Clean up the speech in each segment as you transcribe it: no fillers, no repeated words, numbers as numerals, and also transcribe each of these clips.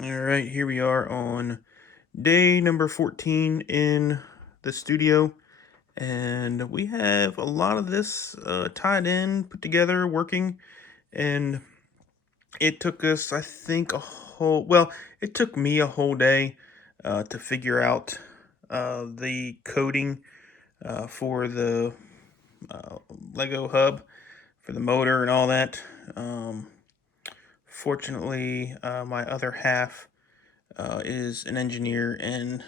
All right, here we are on day number 14 in the studio, and we have a lot of this tied in, put together, working, and it took us, I think, it took me a whole day to figure out the coding for the uh, Lego hub, for the motor and all that. Um, Fortunately, my other half is an engineer and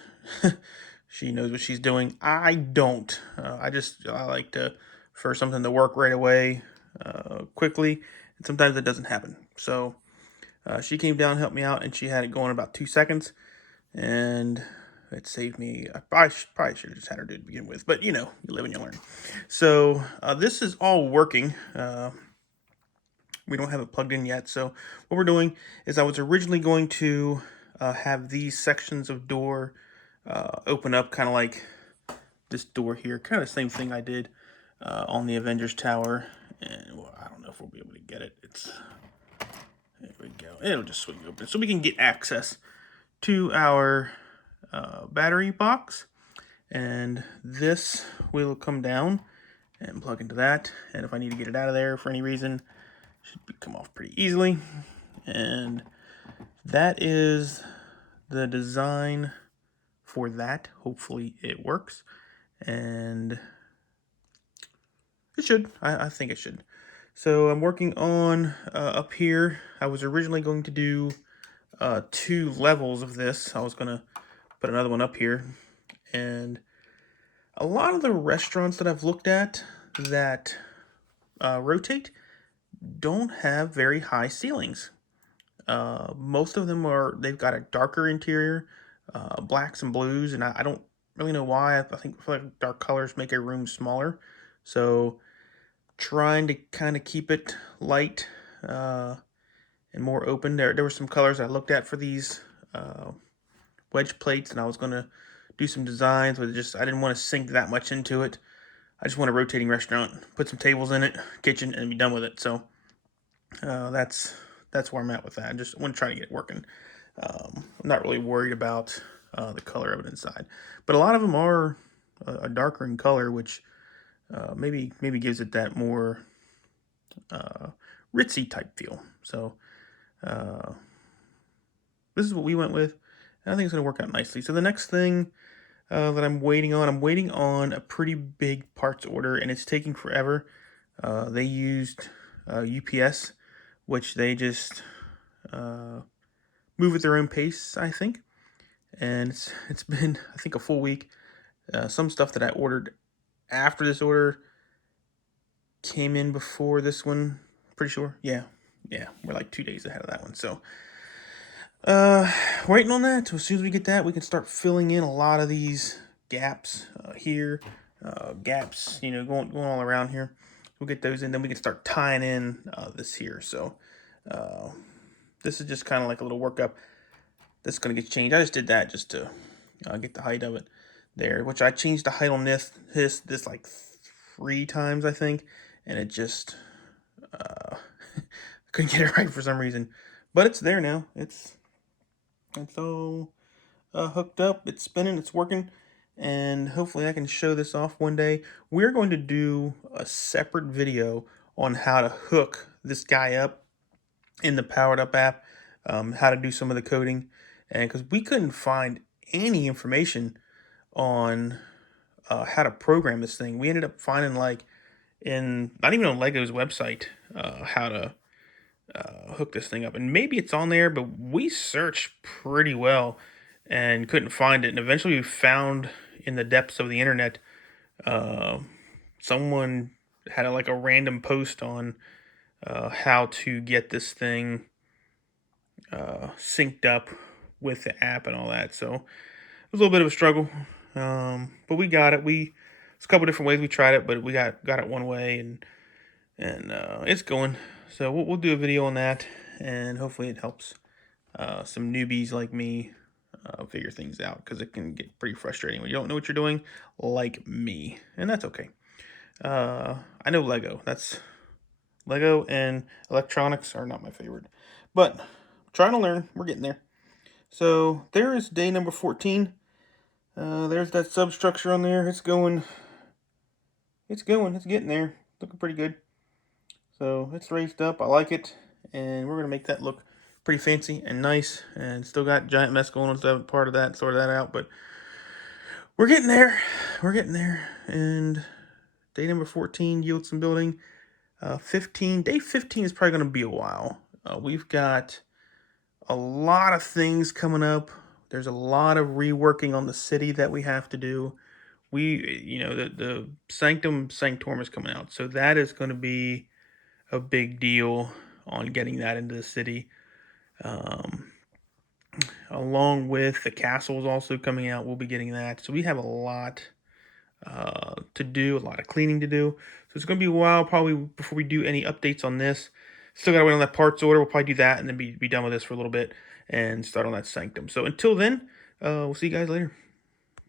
she knows what she's doing. I don't. I like to for something to work right away, quickly, and sometimes it doesn't happen. So she came down, helped me out, and she had it going in about 2 seconds, and it saved me. Probably should have just had her do it to begin with, but you live and you learn. So this is all working. We don't have it plugged in yet. So what we're doing is I was originally going to have these sections of door open up kind of like this door here. Kind of the same thing I did on the Avengers Tower. And well, I don't know if we'll be able to get it. There we go. It'll just swing open. So we can get access to our battery box. And this will come down and plug into that. And if I need to get it out of there for any reason, should come off pretty easily. And that is the design for that. Hopefully it works, and it should. I think it should. So I'm working on up here. I was originally going to do 2 levels of this. I was gonna put another one up here, and a lot of the restaurants that I've looked at that rotate don't have very high ceilings. Most of them they've got a darker interior, blacks and blues, and I don't really know why. I feel like dark colors make a room smaller. So trying to kind of keep it light and more open. There were some colors I looked at for these wedge plates, and I was gonna do some designs, but I didn't want to sink that much into it. I just want a rotating restaurant, put some tables in it, kitchen, and be done with it. So that's where I'm at with that. I just want to try to get it working. I'm not really worried about the color of it inside, but a lot of them are a darker in color, which maybe gives it that more uh, ritzy type feel. So uh, this is what we went with, and I think it's going to work out nicely. So the next thing that I'm waiting on a pretty big parts order, and it's taking forever. They used UPS, which they just move at their own pace, I think. And it's been, I think, a full week. Some stuff that I ordered after this order came in before this one. Pretty sure. Yeah, we're like 2 days ahead of that one. So uh, waiting on that. As soon as we get that, we can start filling in a lot of these gaps here, gaps, going all around here. We'll get those in, then we can start tying in this here. So uh, this is just kind of like a little workup. That's gonna get changed. I just did that just to get the height of it there, which I changed the height on this like 3 times, I think, and it just couldn't get it right for some reason. But it's there now. It's all hooked up. It's spinning. It's working. And hopefully I can show this off one day. We're going to do a separate video on how to hook this guy up in the Powered Up app, how to do some of the coding, and because we couldn't find any information on how to program this thing, we ended up finding like in not even on Lego's website how to hook this thing up, and maybe it's on there, but we searched pretty well and couldn't find it. And eventually, we found in the depths of the internet, uh, someone had like a random post on how to get this thing synced up with the app and all that. So it was a little bit of a struggle, but we got it. It's a couple different ways we tried it, but we got it one way, and it's going. So we'll do a video on that, and hopefully it helps some newbies like me figure things out, because it can get pretty frustrating when you don't know what you're doing, like me, and that's okay. I know Lego and electronics are not my favorite, but trying to learn. We're getting there. So there is day number 14. There's that substructure on there. It's getting there. Looking pretty good. So it's raised up. I like it. And we're going to make that look pretty fancy and nice. And still got giant mess going on, so part of that, sort that out. But we're getting there. We're getting there. And day number 14 yields some building. Day 15 is probably going to be a while. We've got a lot of things coming up. There's a lot of reworking on the city that we have to do. The Sanctum Sanctorum is coming out, so that is going to be a big deal on getting that into the city. Um, Along with the castle is also coming out, we'll be getting that. So we have a lot to do, a lot of cleaning to do. So it's going to be a while probably before we do any updates on this. Still got to wait on that parts order. We'll probably do that and then be done with this for a little bit and start on that Sanctum. So until then, we'll see you guys later.